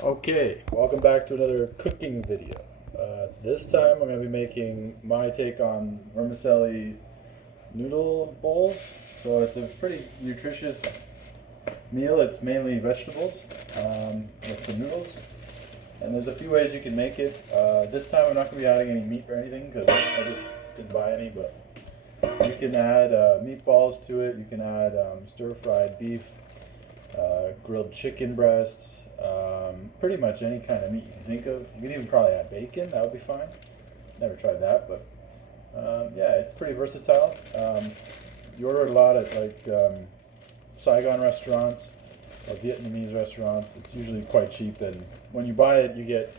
Okay, welcome back to another cooking video. This time I'm going to be making my take on vermicelli noodle bowls. So it's a pretty nutritious meal. It's mainly vegetables with some noodles. And there's a few ways you can make it. This time I'm not going to be adding any meat or anything because I just didn't buy any, but you can add meatballs to it. You can add stir-fried beef, grilled chicken breasts, pretty much any kind of meat you can think of. You can even probably add bacon, that would be fine. Never tried that, but yeah, it's pretty versatile. You order it a lot at Saigon restaurants or Vietnamese restaurants. It's usually quite cheap, and when you buy it, you get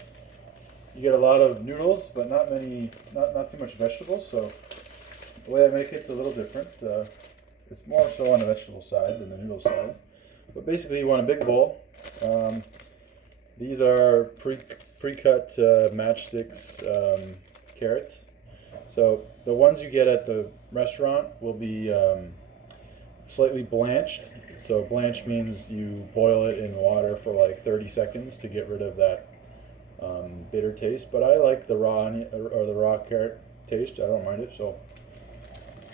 a lot of noodles, but not too much vegetables. So the way I make it's a little different. It's more so on the vegetable side than the noodle side. But basically, you want a big bowl. These are pre-cut matchsticks carrots. So the ones you get at the restaurant will be slightly blanched. So blanched means you boil it in water for like 30 seconds to get rid of that bitter taste. But I like the raw onion or the raw carrot taste. I don't mind it.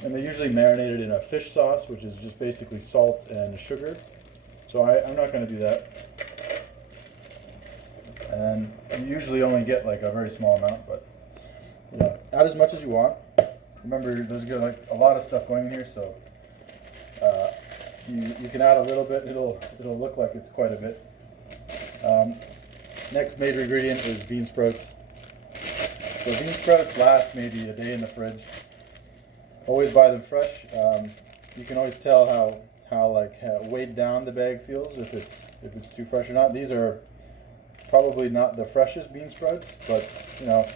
And they're usually marinated in a fish sauce, which is just basically salt and sugar. So I'm not going to do that. And you usually only get like a very small amount, but you know, add as much as you want. Remember, there's like a lot of stuff going in here, so you can add a little bit. It'll look like it's quite a bit. Next major ingredient is bean sprouts. So bean sprouts last maybe a day in the fridge. Always buy them fresh. You can always tell how weighed down the bag feels if it's too fresh or not. These are probably not the freshest bean sprouts, but you know,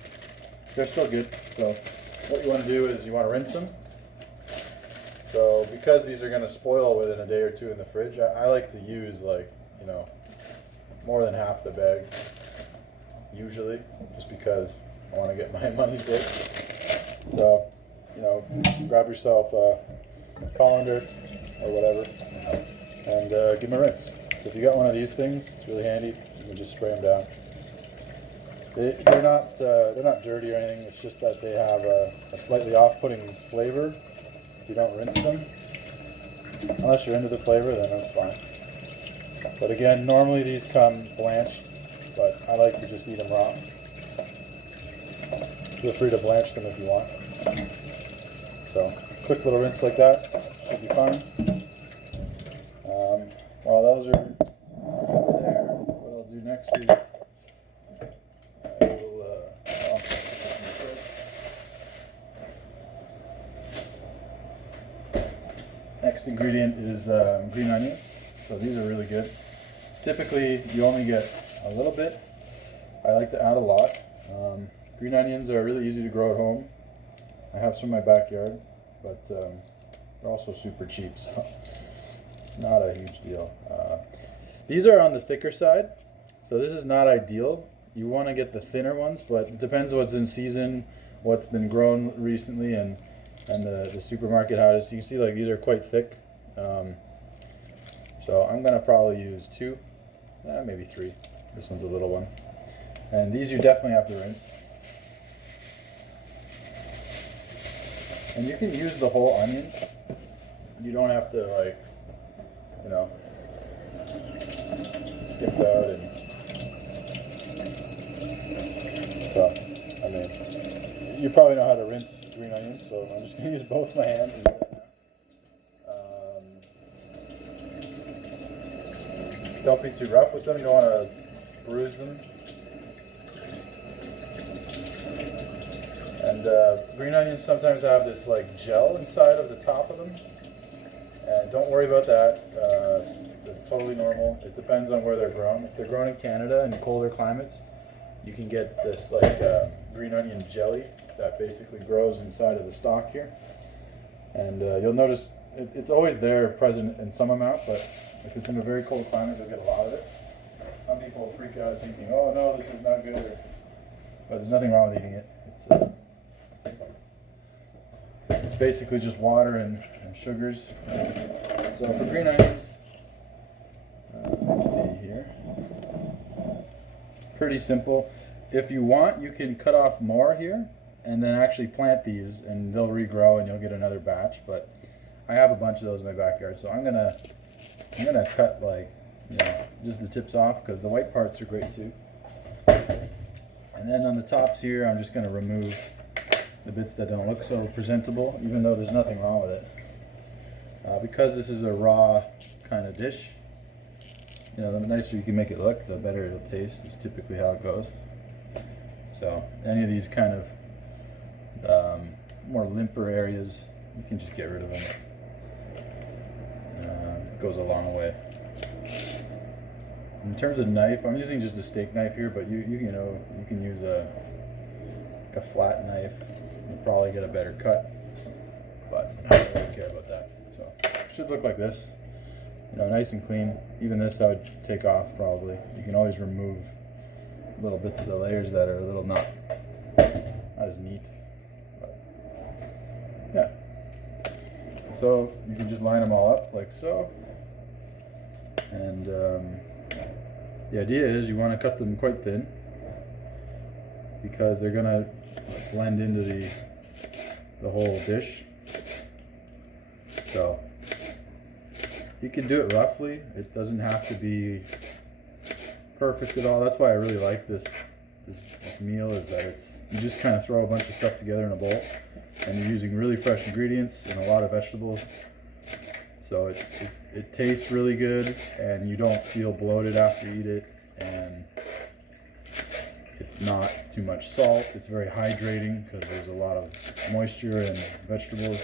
they're still good. So what you want to do is you want to rinse them. So because these are going to spoil within a day or two in the fridge, I like to use more than half the bag usually, just because I want to get my money's worth. So grab yourself a colander or whatever and give them a rinse. So if you got one of these things, it's really handy. You can just spray them down. They're not dirty or anything. It's just that they have a slightly off-putting flavor if you don't rinse them. Unless you're into the flavor, then that's fine. But again, normally these come blanched, but I like to just eat them raw. Feel free to blanch them if you want. So quick little rinse like that should be fine. While those are there, what I'll do next is I will next ingredient is green onions. So these are really good. Typically you only get a little bit. I like to add a lot. Green onions are really easy to grow at home. I have some in my backyard, but they're also super cheap, so not a huge deal. These are on the thicker side, so this is not ideal. You want to get the thinner ones, but it depends what's in season, what's been grown recently, and the supermarket how it is. So you can see like these are quite thick. So I'm gonna probably use two, maybe three. This one's a little one, and these you definitely have to rinse. And you can use the whole onion. You don't have to skip out and so. I mean, you probably know how to rinse green onions, so I'm just gonna use both my hands and do that now. Don't be too rough with them. You don't want to bruise them. And green onions sometimes have this like gel inside of the top of them, and don't worry about that. It's totally normal. It depends on where they're grown. If they're grown in Canada in colder climates, you can get this green onion jelly that basically grows inside of the stalk here, and you'll notice it's always there, present in some amount. But if it's in a very cold climate, you'll get a lot of it. Some people freak out thinking, "Oh no, this is not good," but there's nothing wrong with eating it. It's basically just water and sugars. So for green onions, let's see here. pretty simple. If you want, you can cut off more here and then actually plant these, and they'll regrow and you'll get another batch. But I have a bunch of those in my backyard, so I'm gonna cut, like, you know, just the tips off, because the white parts are great too. And then on the tops here, I'm just gonna remove the bits that don't look so presentable, even though there's nothing wrong with it. Because this is a raw kind of dish, you know, the nicer you can make it look, the better it'll taste. Is typically how it goes. So any of these kind of more limper areas, you can just get rid of them. It goes a long way. In terms of knife, I'm using just a steak knife here, but you know, you can use a flat knife. You'll probably get a better cut, but I don't really care about that. So it should look like this, you know, nice and clean. Even this I would take off probably. You can always remove little bits of the layers that are a little not as neat. But yeah. So you can just line them all up like so. And the idea is you want to cut them quite thin, because they're gonna blend into the whole dish. So you can do it roughly. It doesn't have to be perfect at all. That's why I really like this meal, is that you just kind of throw a bunch of stuff together in a bowl, and you're using really fresh ingredients and a lot of vegetables. So it tastes really good, and you don't feel bloated after you eat it, and it's not too much salt. It's very hydrating because there's a lot of moisture and vegetables.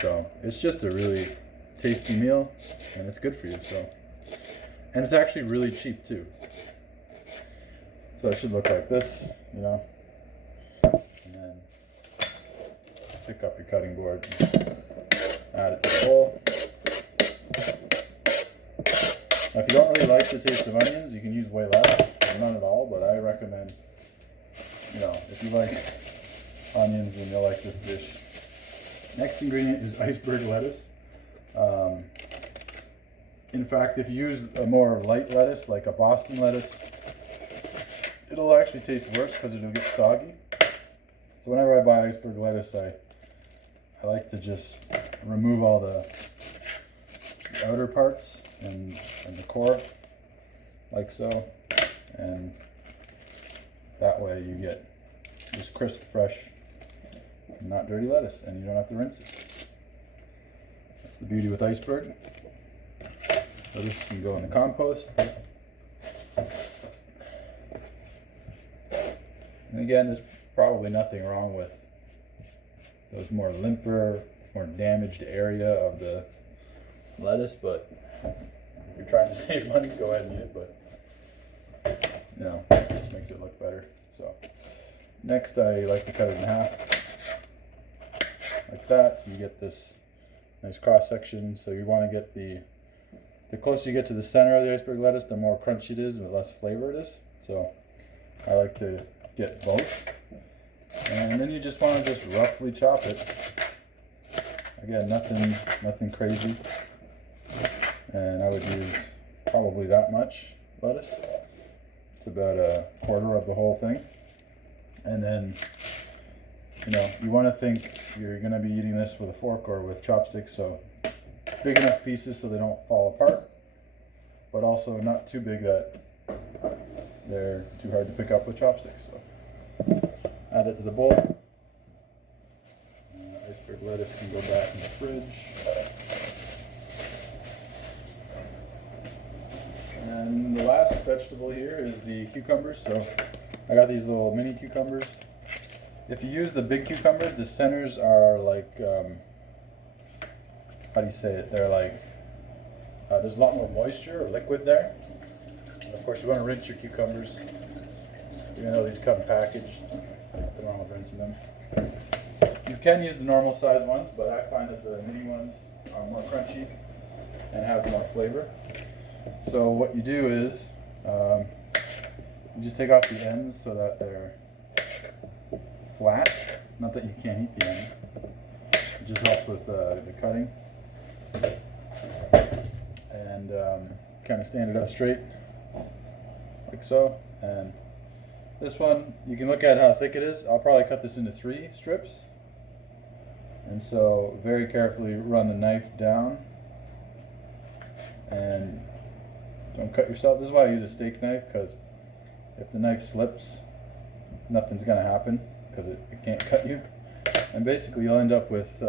So it's just a really tasty meal, and it's good for you. So, and it's actually really cheap too. So it should look like this, you know, and then pick up your cutting board, add it to the bowl. Now, if you don't really like the taste of onions, you can use way less, or none at all, but I recommend, you know, if you like onions, then you'll like this dish. Next ingredient is iceberg lettuce. In fact, if you use a more light lettuce, like a Boston lettuce, it'll actually taste worse because it'll get soggy. So whenever I buy iceberg lettuce, I like to just remove all the outer parts and the core, like so, and that way you get just crisp, fresh, not dirty lettuce, and you don't have to rinse it. That's the beauty with iceberg. So this can go in the compost. And again, there's probably nothing wrong with those more limper, more damaged area of the lettuce, but if you're trying to save money, go ahead and eat it, but you know, it just makes it look better. So next, I like to cut it in half like that, so you get this nice cross section. So you want to get the closer you get to the center of the iceberg lettuce, the more crunchy it is and the less flavor it is. So I like to get both, and then you just want to just roughly chop it. Again, nothing crazy, and I would use probably that much lettuce. It's about a quarter of the whole thing. And then, you know, you want to think you're going to be eating this with a fork or with chopsticks, so big enough pieces so they don't fall apart, but also not too big that they're too hard to pick up with chopsticks. So add it to the bowl. Iceberg lettuce can go back in the fridge. And the last vegetable here is the cucumbers. So I got these little mini cucumbers. If you use the big cucumbers, the centers are like, how do you say it? They're like, there's a lot more moisture or liquid there. And of course, you want to rinse your cucumbers, even though these come packaged. Nothing wrong with rinsing them. You can use the normal size ones, but I find that the mini ones are more crunchy and have more flavor. So what you do is, you just take off the ends so that they're flat. Not that you can't eat the end. It just helps with the cutting. And kind of stand it up straight, like so. And this one, you can look at how thick it is. I'll probably cut this into 3 strips. And so very carefully run the knife down. And don't cut yourself. This is why I use a steak knife, because if the knife slips, nothing's going to happen because it can't cut you. And basically you'll end up with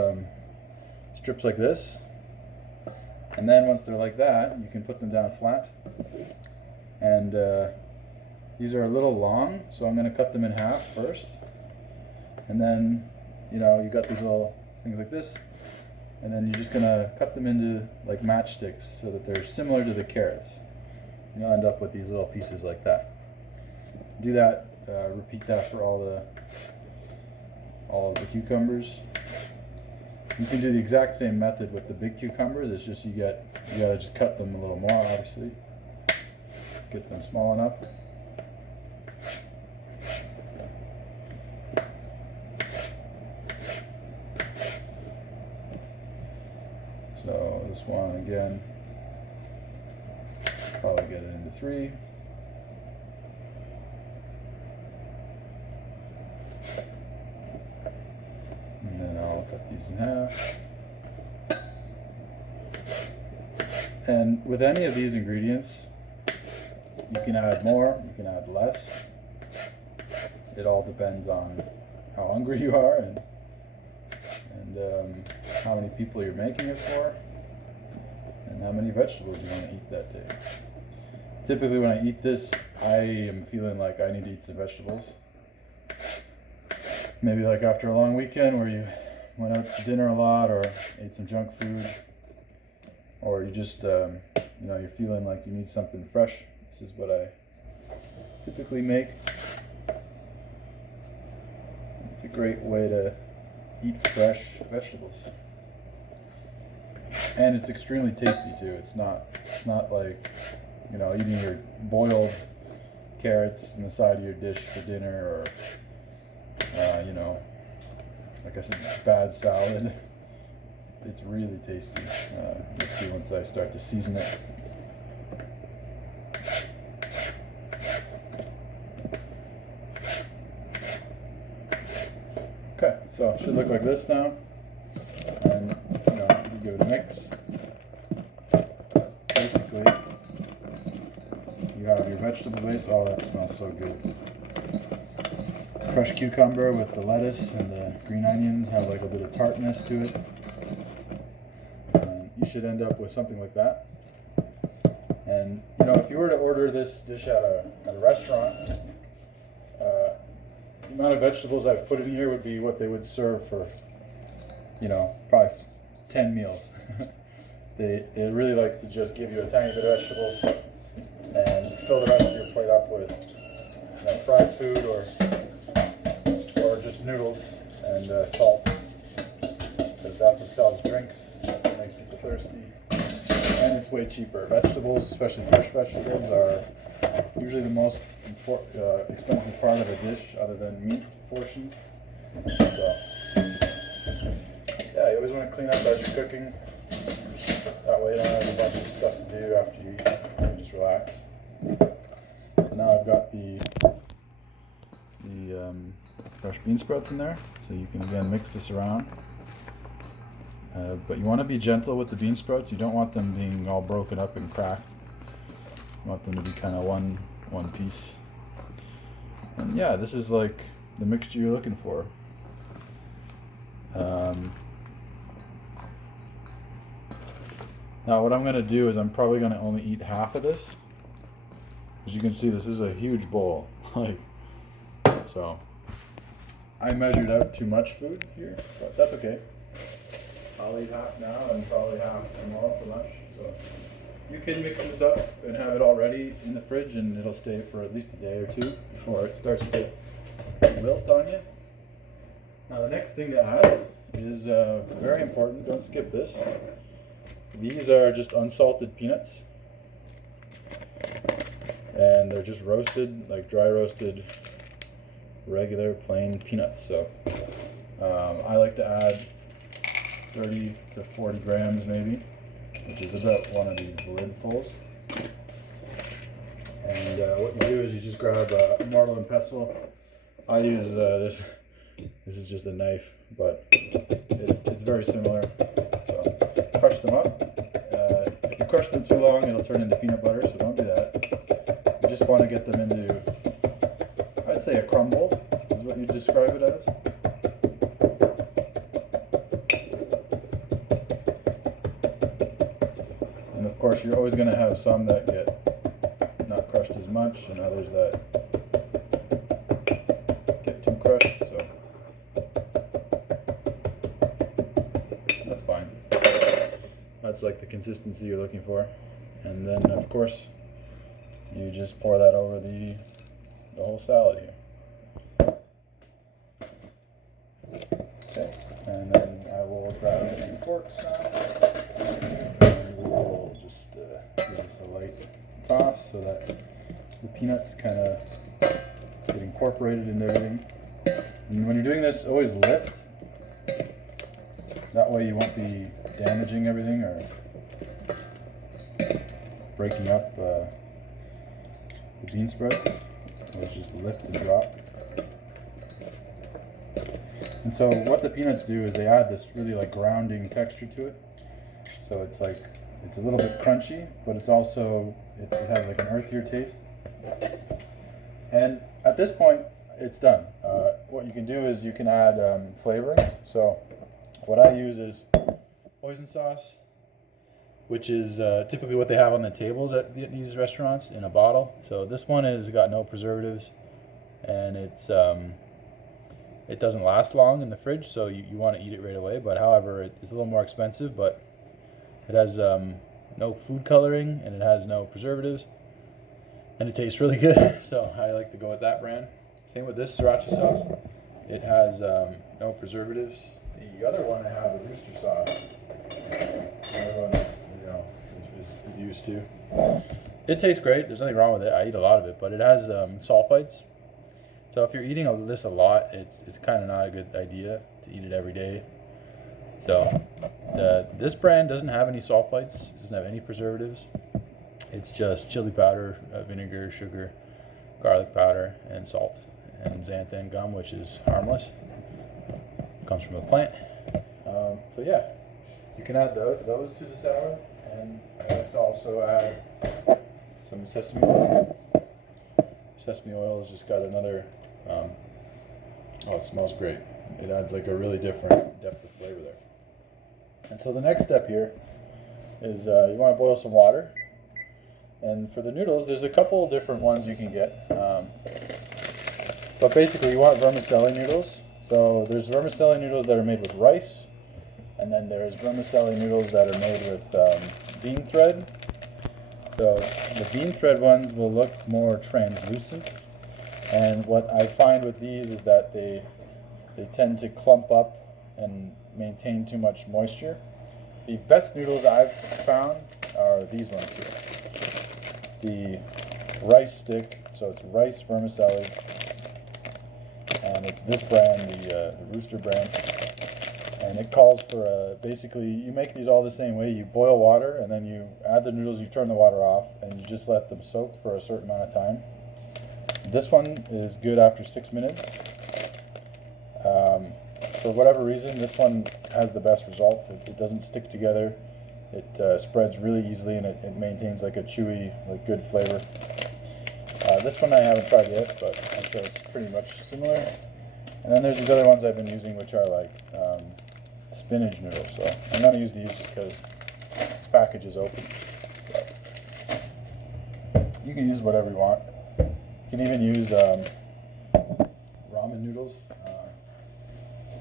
strips like this. And then once they're like that, you can put them down flat. And these are a little long, so I'm going to cut them in half first. And then, you know, you got these little things like this. And then you're just going to cut them into like matchsticks so that they're similar to the carrots. And you'll end up with these little pieces like that. Do that, repeat that for all of the cucumbers. You can do the exact same method with the big cucumbers. It's just you gotta just cut them a little more, obviously. Get them small enough. So this one again, probably get it into 3. And then I'll cut these in half. And with any of these ingredients, you can add more, you can add less. It all depends on how hungry you are and how many people you're making it for, and how many vegetables you want to eat that day. Typically when I eat this, I am feeling like I need to eat some vegetables. Maybe like after a long weekend where you went out to dinner a lot or ate some junk food, or you just, you know, you're feeling like you need something fresh. This is what I typically make. It's a great way to eat fresh vegetables. And it's extremely tasty too. It's not like, you know, eating your boiled carrots in the side of your dish for dinner, or you know, like I said, bad salad. It's really tasty. You'll see once I start to season it. Okay, so it should look like this now. And, you know, you give it a mix. Basically, you have your vegetable base. Oh, that smells so good. Fresh cucumber with the lettuce and the green onions have like a bit of tartness to it. And you should end up with something like that. And you know, if you were to order this dish at a restaurant, the amount of vegetables I've put in here would be what they would serve for, you know, probably 10 meals. They really like to just give you a tiny bit of vegetables and fill the rest of your plate up with, you know, fried food or just noodles and salt, because that's what sells drinks. It makes people thirsty, and it's way cheaper. Vegetables, especially fresh vegetables, are usually the most expensive part of a dish, other than meat portion. So, yeah, you always want to clean up as you're cooking. That way you don't have a bunch of stuff to do after you eat. You can just relax. So now I've got the fresh bean sprouts in there, so you can again mix this around. But you want to be gentle with the bean sprouts. You don't want them being all broken up and cracked. You want them to be kind of one piece. And yeah, this is like the mixture you're looking for. Now what I'm going to do is I'm probably going to only eat half of this. As you can see, this is a huge bowl. So I measured out too much food here, but that's okay. I'll eat half now and probably half tomorrow for lunch. So you can mix this up and have it all ready in the fridge, and it'll stay for at least a day or two before it starts to wilt on you. Now the next thing to add is very important. Don't skip this. These are just unsalted peanuts, and they're just roasted, like dry roasted, regular plain peanuts. So I like to add 30 to 40 grams maybe, which is about one of these lidfuls. And what you do is you just grab a mortar and pestle. I use this. This is just a knife, but it's very similar. So crush them up. If you crush them too long, it'll turn into peanut butter, so don't do that. You just want to get them into, I'd say, a crumble is what you'd describe it as. And of course, you're always going to have some that get not crushed as much, and others that get too crushed. So that's fine. That's like the consistency you're looking for. And then, of course, you just pour that over the whole salad here. Okay, and then I will grab a few forks now. And we'll just give this a light toss so that the peanuts kind of get incorporated into everything. And when you're doing this, always lift. That way you won't be damaging everything or breaking up the bean spreads. So just lift and drop. And so what the peanuts do is they add this really like grounding texture to it. So it's like, it's a little bit crunchy, but it's also, it has like an earthier taste. And at this point, it's done. What you can do is you can add flavorings. So what I use is hoisin sauce, which is typically what they have on the tables at Vietnamese restaurants in a bottle. So this one has got no preservatives, and it doesn't last long in the fridge, so you want to eat it right away. But however, it's a little more expensive, but it has no food coloring, and it has no preservatives, and it tastes really good. So I like to go with that brand. Same with this sriracha sauce. It has no preservatives. The other one I have, the rooster sauce. Everyone, is used to. It tastes great. There's nothing wrong with it. I eat a lot of it, but it has sulfites. So if you're eating this a lot, it's kind of not a good idea to eat it every day. So this brand doesn't have any sulfites. It doesn't have any preservatives. It's just chili powder, vinegar, sugar, garlic powder, and salt, and xanthan gum, which is harmless. It comes from a plant. So yeah, you can add those to the salad, and I like to also add some sesame oil. Sesame oil has just got another, oh, it smells great. It adds like a really different depth of flavor there. And so the next step here is you want to boil some water. And for the noodles, there's a couple different ones you can get. But basically you want vermicelli noodles. So there's vermicelli noodles that are made with rice. And then there's vermicelli noodles that are made with bean thread. So the bean thread ones will look more translucent. And what I find with these is that they tend to clump up and maintain too much moisture. The best noodles I've found are these ones here. The rice stick, so it's rice vermicelli, and it's this brand, the Rooster brand, and it calls for basically you make these all the same way. You boil water, and then you add the noodles, you turn the water off, and you just let them soak for a certain amount of time. This one is good after 6 minutes. For whatever reason, this one has the best results. It doesn't stick together. It spreads really easily, and it maintains like a chewy, like good flavor. This one I haven't tried yet, but I'm sure it's pretty much similar. And then there's these other ones I've been using, which are like spinach noodles. So I'm going to use these just because this package is open. But you can use whatever you want. You can even use ramen noodles.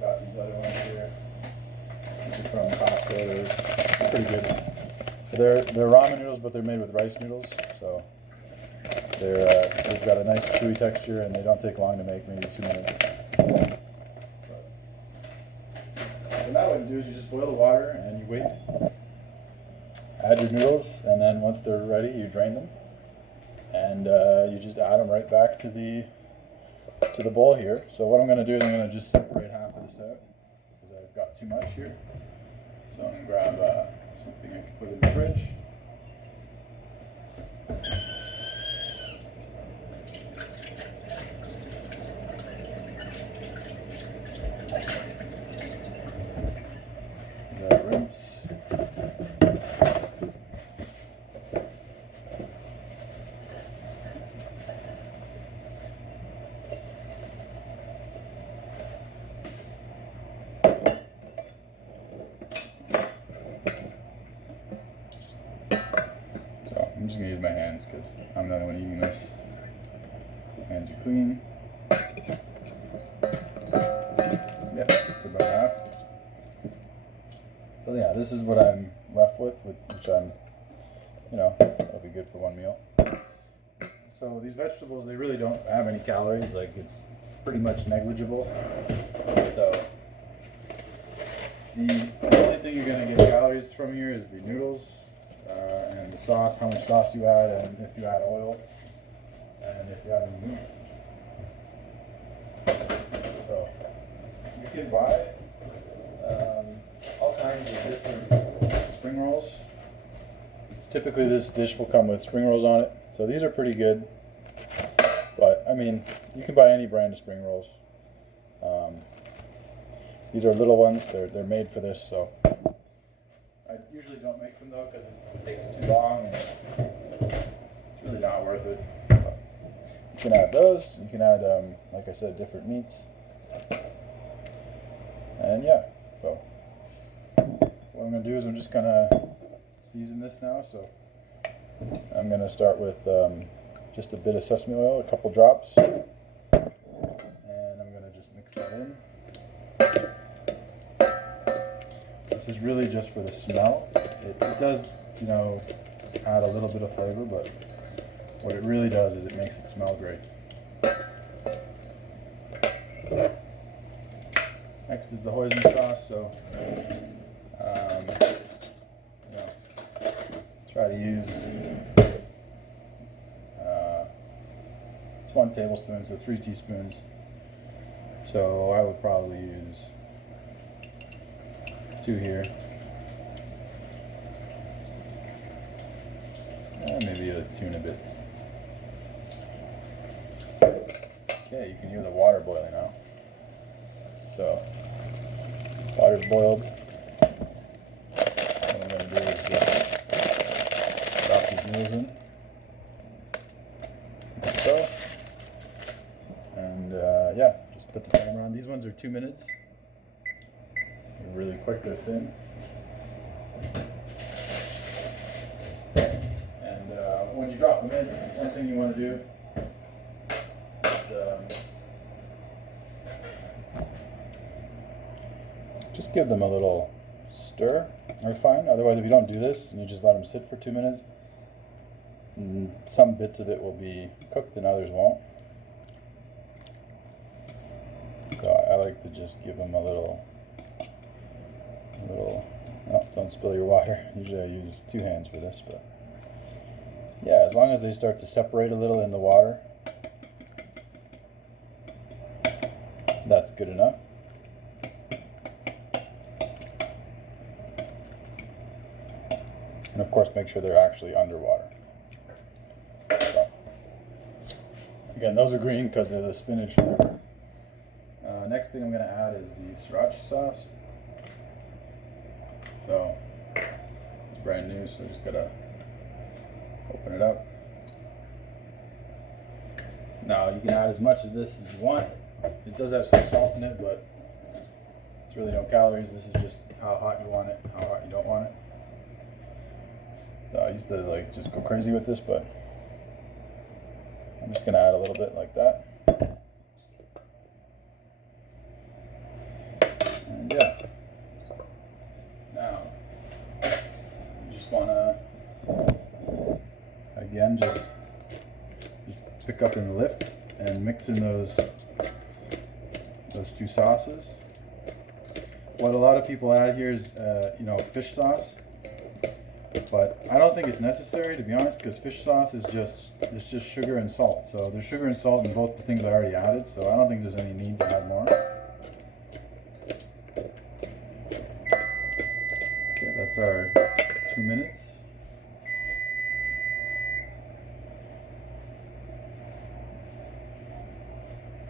Got these other ones here. These are from Costco. They're pretty good. They're ramen noodles, but they're made with rice noodles. So they've got a nice chewy texture, and they don't take long to make, maybe 2 minutes. So now what you do is you just boil the water and you wait. Add your noodles, and then once they're ready, you drain them, and you just add them right back to the bowl here. So what I'm going to do is I'm going to just separate half of this out because I've got too much here. So I'm going to grab something I can put in the fridge. just gonna use my hands because I'm the only one eating this. Hands are clean. Yep, it's about half. So yeah, this is what I'm left with, which I'm, that'll be good for one meal. So these vegetables, they really don't have any calories. Like, it's pretty much negligible. So the only thing you're gonna get calories from here is the noodles and the sauce, how much sauce you add, and if you add oil, and if you add any meat. So you can buy all kinds of different spring rolls. Typically this dish will come with spring rolls on it. So these are pretty good. But I mean, you can buy any brand of spring rolls. These are little ones. They're made for this, so I usually don't make them though because it takes too long and it's really not worth it. But you can add those. You can add, like I said, different meats. And yeah, so what I'm gonna do is I'm just gonna season this now. So I'm gonna start with just a bit of sesame oil, a couple drops, and I'm gonna just mix that in. This is really just for the smell. It does, add a little bit of flavor, but what it really does is it makes it smell great. Next is the hoisin sauce. So try to use 1 tablespoon, so 3 teaspoons. So I would probably use 2 here. And maybe a tune a bit. Okay, you can hear the water boiling now. So, water's boiled. What I'm going to do is just drop these noodles in. Like so. And yeah, just put the timer on. These ones are 2 minutes. They're really quick, they're thin. And when you drop them in, one thing you want to do is just give them a little stir. They're fine. Otherwise, if you don't do this and you just let them sit for 2 minutes, some bits of it will be cooked and others won't. So I like to just give them a little, oh, don't spill your water. Usually I use 2 hands for this, but yeah, as long as they start to separate a little in the water, that's good enough. And of course, make sure they're actually underwater. So, again, those are green because they're the spinach flavor. Next thing I'm going to add is the sriracha sauce. So, this is brand new, so just gotta open it up. Now, you can add as much of this as you want. It does have some salt in it, but it's really no calories. This is just how hot you want it, how hot you don't want it. So I used to just go crazy with this, but I'm just gonna add a little bit like that. And yeah. Now, you just wanna, again, just pick up and lift and mix in those 2 sauces. What a lot of people add here is, fish sauce. But I don't think it's necessary, to be honest, because fish sauce is just sugar and salt. So there's sugar and salt in both the things I already added, so I don't think there's any need to add more. Okay, that's our 2 minutes.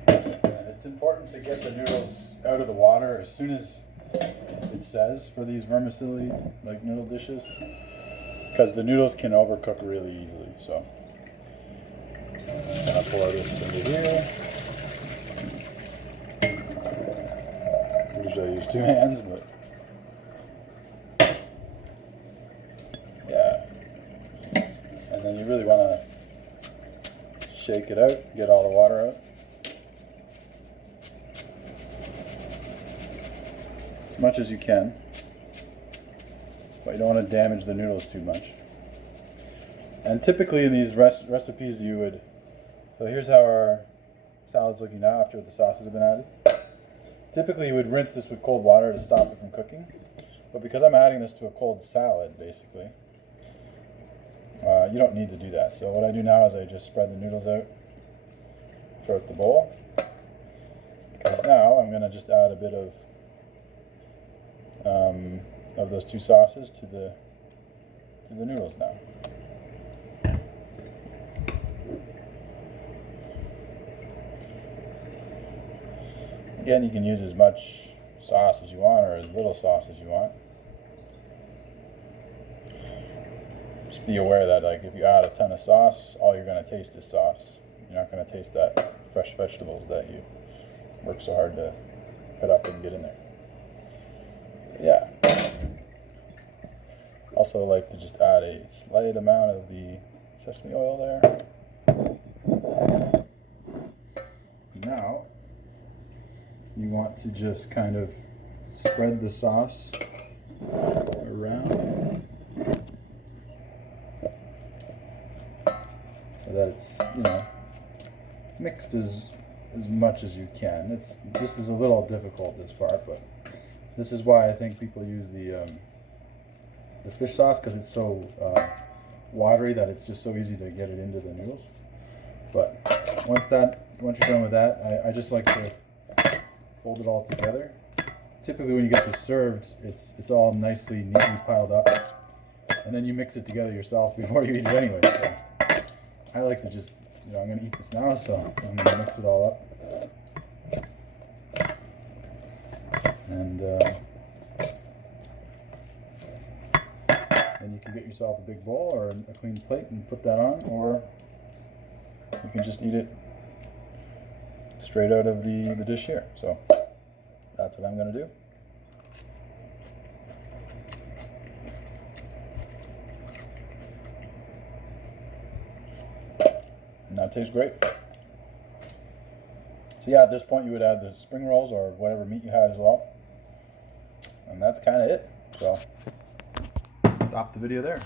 And it's important to get the noodles out of the water as soon as it says for these vermicelli noodle dishes, because the noodles can overcook really easily. So I'm gonna pour this into here. Usually I use 2 hands, but yeah. And then you shake it out, get all the water out. As much as you can, but you don't want to damage the noodles too much. And typically in these recipes you would, so here's how our salad's looking now after the sauces have been added. Typically you would rinse this with cold water to stop it from cooking, but because I'm adding this to a cold salad basically, you don't need to do that. So what I do now is I just spread the noodles out throughout the bowl, because now I'm going to just add a bit of those two sauces to the noodles now. Again, you can use as much sauce as you want or as little sauce as you want. Just be aware that like if you add a ton of sauce, all you're going to taste is sauce. You're not going to taste that fresh vegetables that you work so hard to put up and get in there. Yeah. Also like to just add a slight amount of the sesame oil there. Now you want to just kind of spread the sauce around so that it's, you know, mixed as much as you can. This is a little difficult, this part, but this is why I think people use the fish sauce, because it's so watery that it's just so easy to get it into the noodles. But once you're done with that, I just like to fold it all together. Typically when you get this served, it's all neatly piled up, and then you mix it together yourself before you eat it anyway. So I like to just, you know, I'm going to eat this now, so I'm going to mix it all up. And then you can get yourself a big bowl or a clean plate and put that on, or you can just eat it straight out of the dish here. So that's what I'm going to do. And that tastes great. So yeah, at this point you would add the spring rolls or whatever meat you had as well. And that's kind of it. So stop the video there.